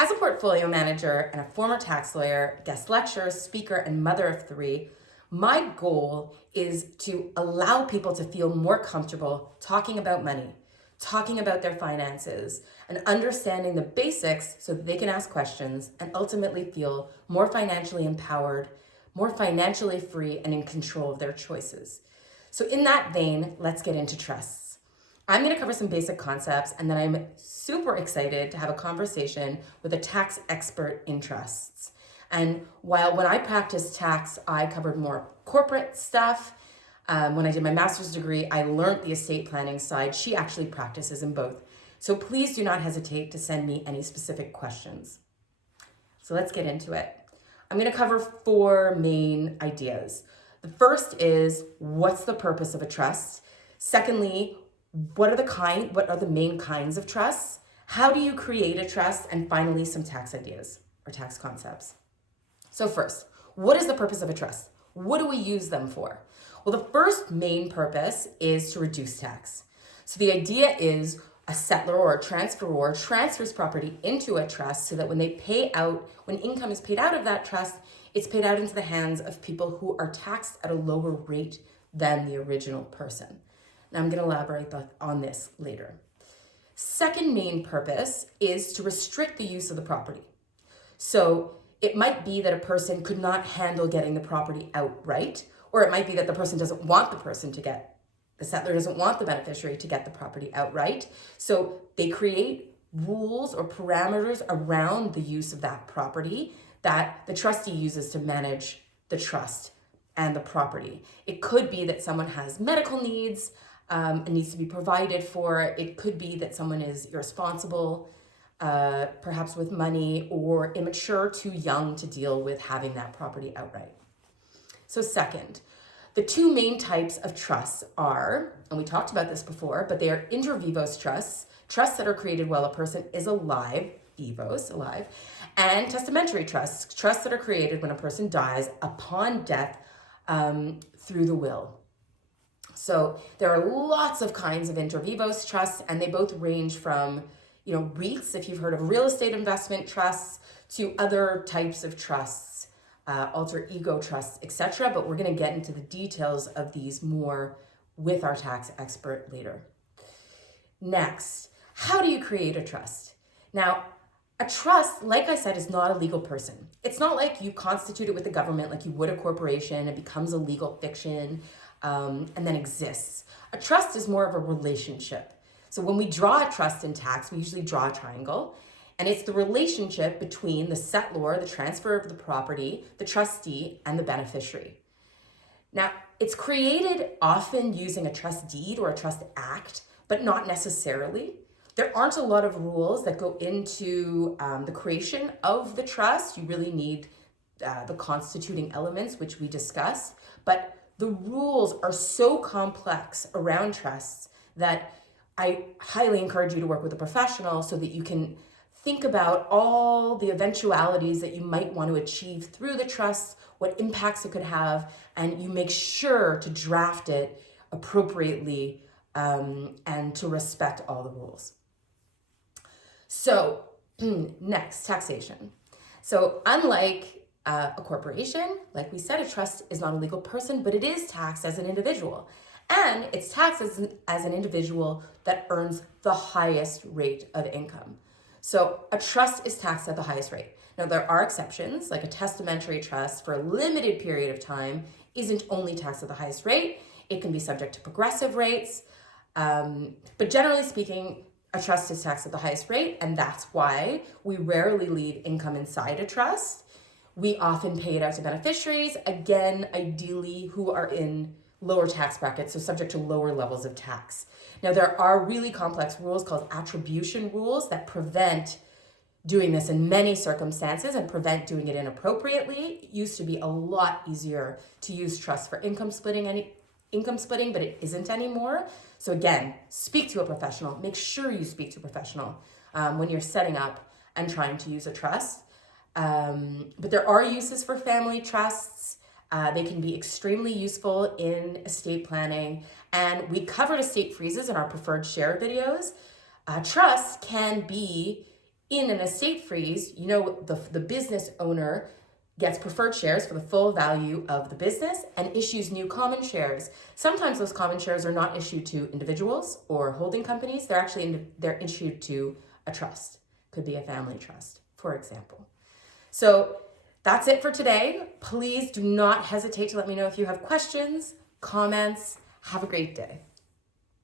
As a portfolio manager and a former tax lawyer, guest lecturer, speaker, and mother of three, my goal is to allow people to feel more comfortable talking about money, talking about their finances, and understanding the basics so that they can ask questions and ultimately feel more financially empowered, more financially free, and in control of their choices. So in that vein, let's get into trusts. I'm going to cover some basic concepts, and then I'm super excited to have a conversation with a tax expert in trusts. And while when I practiced tax, I covered more corporate stuff. When I did my master's degree, I learned the estate planning side. She actually practices in both. So please do not hesitate to send me any specific questions. So let's get into it. I'm going to cover 4 main ideas. The first is, what's the purpose of a trust? Secondly, what are the main kinds of trusts? How do you create a trust? And finally, some tax ideas or tax concepts. So first, what is the purpose of a trust? What do we use them for? Well, the first main purpose is to reduce tax. So the idea is a settlor or a transferor transfers property into a trust so that when income is paid out of that trust, it's paid out into the hands of people who are taxed at a lower rate than the original person. Now I'm going to elaborate on this later. Second main purpose is to restrict the use of the property. So it might be that a person could not handle getting the property outright, or it might be that the settler doesn't want the beneficiary to get the property outright. So they create rules or parameters around the use of that property that the trustee uses to manage the trust and the property. It could be that someone has medical needs and needs to be provided for. It could be that someone is irresponsible, perhaps with money, or immature, too young to deal with having that property outright. So second, the 2 main types of trusts are, and we talked about this before, but they are inter vivos trusts that are created while a person is alive, alive, and testamentary trusts that are created when a person dies upon death through the will. So there are lots of kinds of inter vivos trusts, and they both range from, REITs, if you've heard of real estate investment trusts, to other types of trusts, alter ego trusts, etc. But we're going to get into the details of these more with our tax expert later. Next, how do you create a trust? Now, a trust, like I said, is not a legal person. It's not like you constitute it with the government like you would a corporation. It becomes a legal fiction and then exists. A trust is more of a relationship. So when we draw a trust in tax, we usually draw a triangle. And it's the relationship between the settlor, the transfer of the property, the trustee, and the beneficiary. Now, it's created often using a trust deed or a trust act, but not necessarily. There aren't a lot of rules that go into the creation of the trust. You really need the constituting elements, which we discussed. But the rules are so complex around trusts that I highly encourage you to work with a professional so that you can think about all the eventualities that you might want to achieve through the trust, what impacts it could have, and you make sure to draft it appropriately and to respect all the rules. So next, taxation. So unlike a corporation, like we said, a trust is not a legal person, but it is taxed as an individual. And it's taxed as an individual that earns the highest rate of income. So a trust is taxed at the highest rate. Now, there are exceptions, like a testamentary trust for a limited period of time isn't only taxed at the highest rate. It can be subject to progressive rates. But generally speaking, a trust is taxed at the highest rate, and that's why we rarely leave income inside a trust. We often pay it out to beneficiaries, again, ideally who are in lower tax brackets, so subject to lower levels of tax. Now, there are really complex rules called attribution rules that prevent doing this in many circumstances and prevent doing it inappropriately. It used to be a lot easier to use trusts for income splitting, but it isn't anymore. So again, speak to a professional. Make sure you speak to a professional when you're setting up and trying to use a trust. But there are uses for family trusts. They can be extremely useful in estate planning. And we covered estate freezes in our preferred share videos. Trusts can be In an estate freeze, the business owner gets preferred shares for the full value of the business and issues new common shares. Sometimes those common shares are not issued to individuals or holding companies. They're issued to a trust. Could be a family trust, for example. So that's it for today. Please do not hesitate to let me know if you have questions, comments. Have a great day.